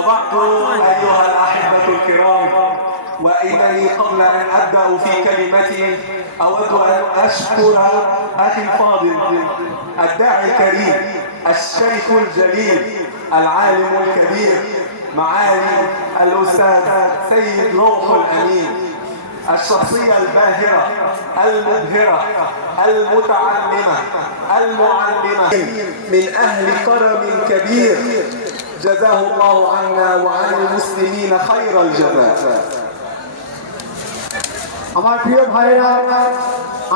وبعد أيها الأحبة الكرام، وإنني قبل أن أبدأ في كلمتي أود أن أشكر أخي الفاضل الداعي الكريم الشيخ الجليل العالم الكبير معالي الأستاذ سيد روح الأمين، الشخصية الباهرة المبهرة المتعلمة المعلمة من أهل كرم كبير، جزاه الله عنا وعن المسلمين خير الجزاء। আমার প্রিয় ভাইরা,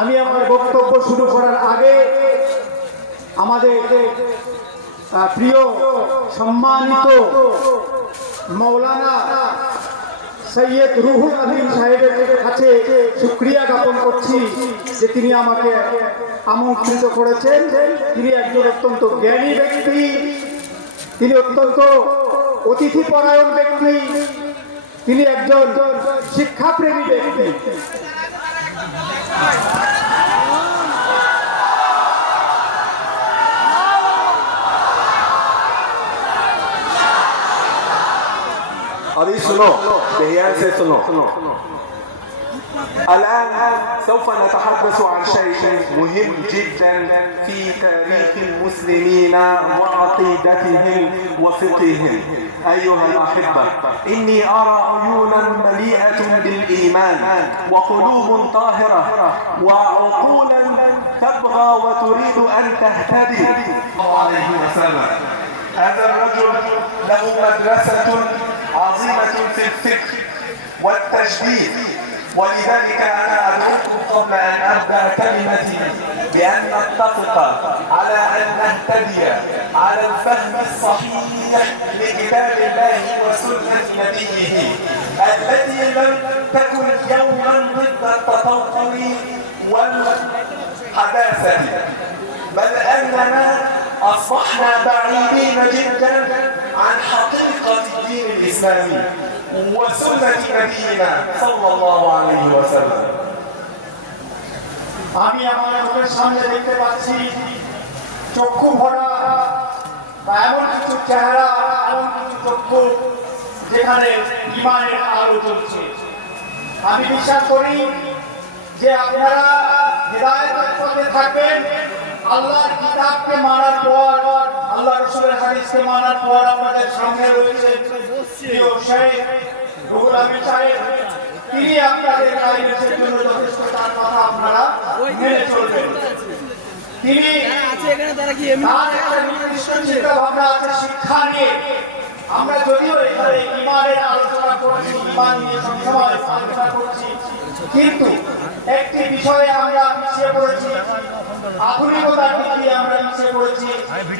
আমি আমার বক্তব্য শুরু করার আগে আমাদের প্রিয় সম্মানিত মৌলানা সৈয়দ রুহুল আমিন সাহেবের কাছে শুকরিয়া জ্ঞাপন করছি যে তিনি আমাকে আমন্ত্রিত করেছেন। তিনি একজন অত্যন্ত জ্ঞানী ব্যক্তি, তিনি অত্যন্ত অতিথিপরায়ণ ব্যক্তি, তিনি একজন শিক্ষাপ্রেমী ব্যক্তি। अभी सुनो, ध्यान से सुनो। الآن سوف نتحدث عن شيء مهم جدا في تاريخ المسلمين وعقيدتهم وفقههم. أيها الأحبة، إني أرى عيونا مليئة بالإيمان وقلوب طاهرة وعقولا تبغى وتريد أن تهتدي. الله عليه وسلم هذا الرجل له مدرسة عظيمة في الفقه والتجديد، ولذلك أنا أدعوكم قبل أن أبدأ كلمتي بأن نتفق على أن نهتدي على الفهم الصحيح لكتاب الله وسنة نبيه التي لم تكن يوما ضد التطور والحداثة، بل أننا أصبحنا بعيدين جدا عن حقيقة الدين الإسلامي وسنة نبينا صلى الله عليه وسلم. আমি আমার চোখের সামনে দেখতে পাচ্ছি চক্ষু ভরা এমন কিছু চেহারা, এমন কিছু চক্ষু যেখানে ঈমানের আলো জ্বলছে। আমি বিশ্বাস করি যে আপনারা হিদায়াতের পথে থাকবেন। আল্লাহর কিতাবকে মানার পর, আল্লাহ রাসূলের হাদিসকে মানার পর আমাদের সামনে রয়েছে প্রিয় শেখ রুহুল আমিন সাহেব। তিনি আপনাদের গাইডেন্সের জন্য যথেষ্ট, তার কথা আপনারা মেনে চলবেন। তিনি তার একটা নির্দিষ্ট চিন্তা ভাবনা আছে শিক্ষা নিয়ে। আমরা যদিও এখানে ঈমানের আলোচনা করছি, ঈমান নিয়ে সবসময় আলোচনা করছি, কিন্তু একটি বিষয়ে আমরা পিছিয়ে পড়েছি, আধুনিকতার দিকে আমরা পিছিয়ে পড়েছি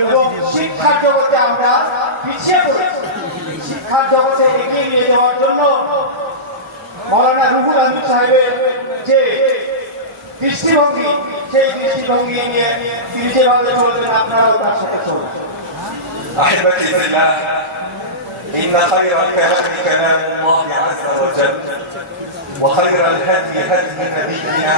এবং শিক্ষার জগতে আমরা পিছিয়ে পড়েছি। শিক্ষার জগতে এগিয়ে নিয়ে যাওয়ার জন্য মৌলানা রুহুল আমিন সাহেবের যে দৃষ্টিভঙ্গি, সেই দৃষ্টিভঙ্গি নিয়ে তিনি যেভাবে চলবেন আপনারাও তার সাথে চলবেন। أحبتي في الله، إن خير الكلام كلام الله عز وجل، وخير الهدي هدي نبينا